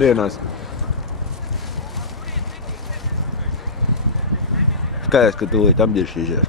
Ienās. Skaidrs, ka tūlīt apģiršīsies.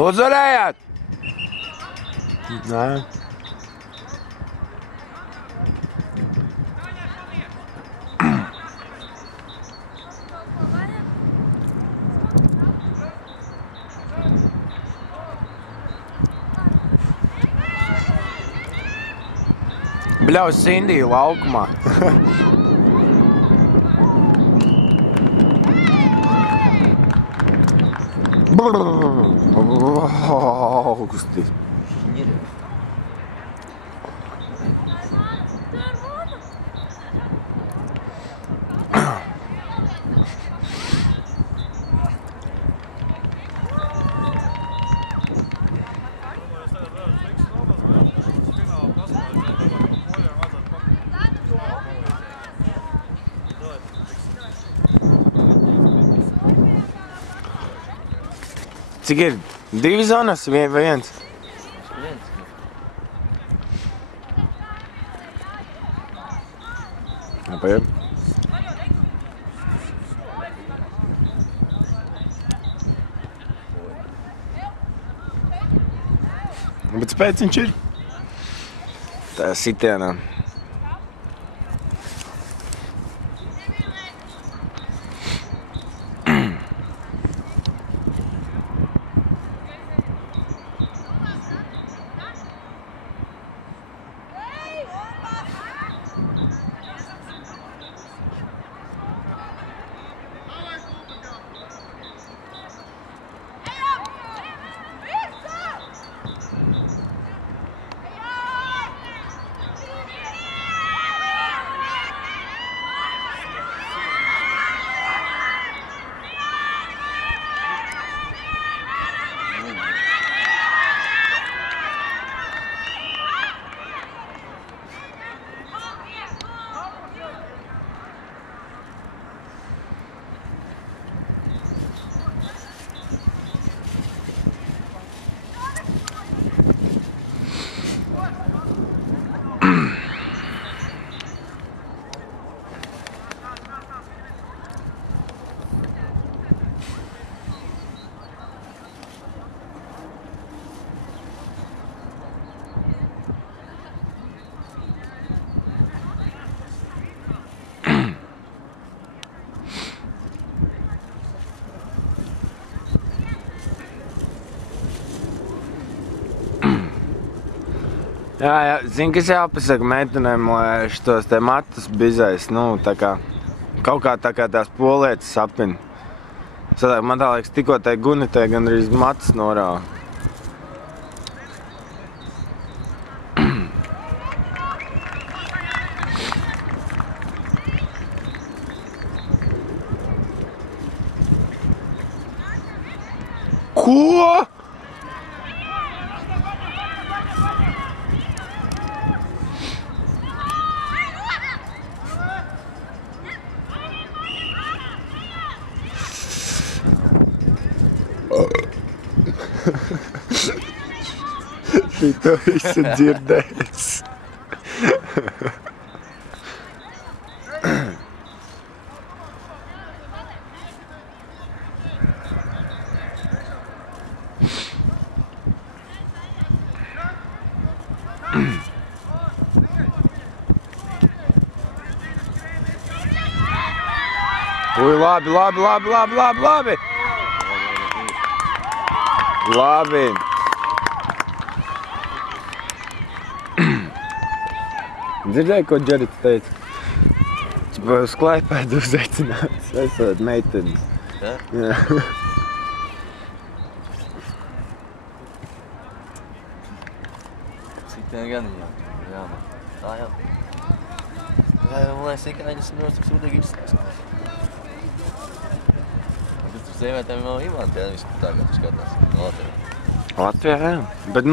Uzvarējāt! Nē. Bļaus Sindiju laukumā. Augsti. Cik ir? 2 zonas vai 1? Apajam. Bet spēc viņš ir? Tā sitienā. Jā, zini, kas jāpasaka meitenēm, lai šitos te matus bizēs, tā kā, kaut kā tā kā tās polietas sapina. Sadāk, man tā liekas, tikko tai Gunitē gan arī matus norāva. Ko? Šito visu dzirdējis. Ui, labi. Labi. Dzirdēji, ko Džerits teica? Uz Klaipēdu uzaicināts, esot meitenes. Ja? Jā. Cik vien gan jā. Tā jau. Jā, man liekas, ikāņas tik sūdīgi izskatās. Un tad uz sievietēm vēl imantē, visu tā kā tu skatās. Latvijā. Latvijā, jā. Bet,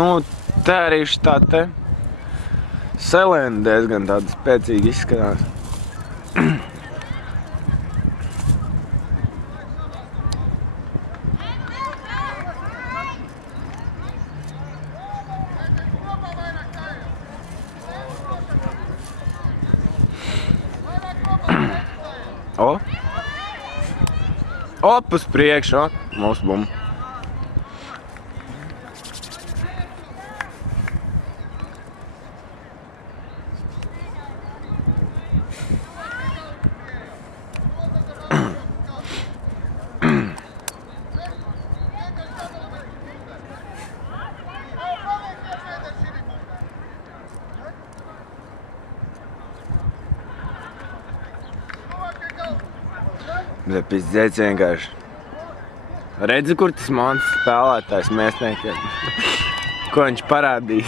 te arī šitā te Selēna diezgan tāda spēcīgi izskatās. Op uz priekšu, mūsu bumba. Bet pizdēts vienkārši. Redzi, kur tas mans spēlētājs mēsniekiem? Ko viņš parādīs?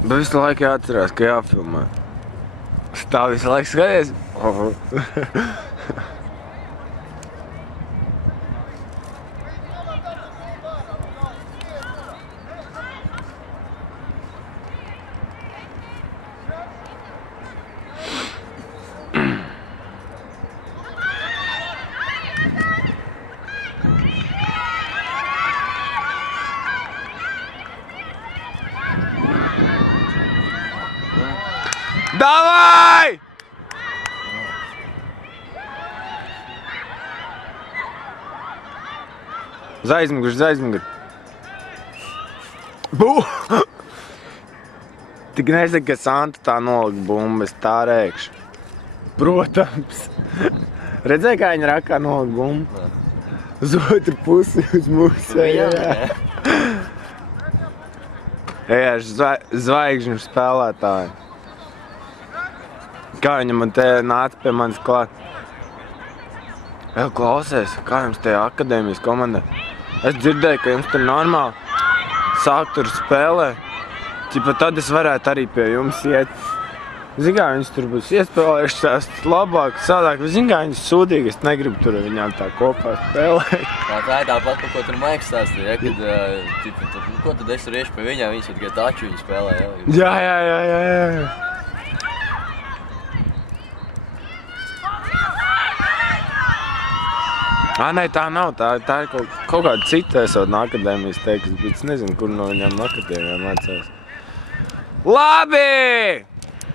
Bet visu laiku jāatcerās, ka jāfilmē. Tā visu laiku skaties? Davai! Zaizmuguri. Tik nezinu, ka Santa tā nolika bumbu, es tā rēkšu. Protams. Redzēji, kā viņa rakā nolika bumbu? Uz otru pusi, uz mūsu. Jā, zvaigžņu spēlētāji. Kā viņa man te nāca pie manis klāt? Klausies, kā jums tajā akadēmijas komandā? Es dzirdēju, ka jums tur normāli sāk tur spēlē. Ķipa tad es varētu arī pie jums iet. Zini, kā viņas tur būs iespēlējuši tās labāk, sādāk. Zini, kā viņas sūdīgi, es negribu tur viņām tā kopā spēlēt. Tā ir tāpat, par ko tur Maiks stāstīja, kad, ko tad es tur iešu pie viņām, viņas jau tikai taču viņi spēlē, jā? Jā. Nē, tā nav, tā ir kaut kāda cita esot no akadēmijas teikas, bet es nezinu, kur no viņām no akadēmijām mācās. Labi!